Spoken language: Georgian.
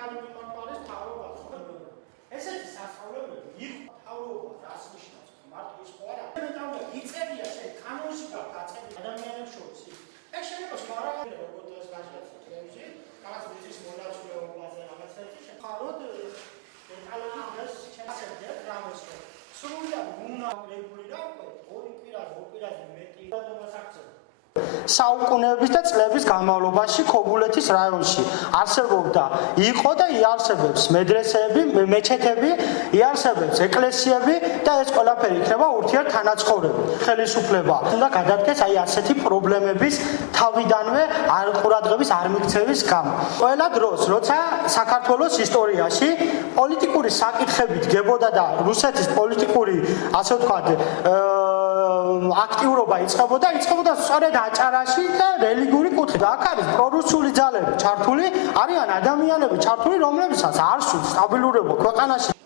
მიქანიკი კონტროლის თავრობა. ესეთი სასწავლებელი იყო თავრობა რას ნიშნავს? მარტო ის ხო არა. მეტავდა იწერია შენ კანონში გაგაცები ადამიანებს შორის. ეს შეიძლება სხვა როგორც ეს გაჟღერს ტელევიზიი, რაღაც ვიცის მონაცვლეობაზე რაღაცები შეხაროთ დეტალები დღეს შეცდეთ რამეს ხო. სრულად უნდა რეგულირა უკვე ორი კვირაზე მეტი დასახცე. საუკუნეების და წლების განმავლობაში ქობულეთის რაიონში არსებობდა იყო და იარსებებს მედრესეები, მეჩეთები, იარსებებს ეკლესიები და ეს ყველაფერი იქნება ურთიერთთანაცხოვრები. ხელისუფლება უნდა გადადგეს აი ასეთი პრობლემების თავიდანვე ყურადღების არ მიქცევის გამო. ყველა დროს, როცა საქართველოს ისტორიაში პოლიტიკური საკითხებით დგებოდა და რუსეთის პოლიტიკური, ასე ვთქვათ, აქტიურობა იწყებოდა სწორედ აჭარაში და რელიგიური კუთხით. აქ არის პრორუსული ძალები ჩართული, არიან ადამიანები ჩართული, რომლებსაც არ სურს სტაბილურობა ქვეყანაში.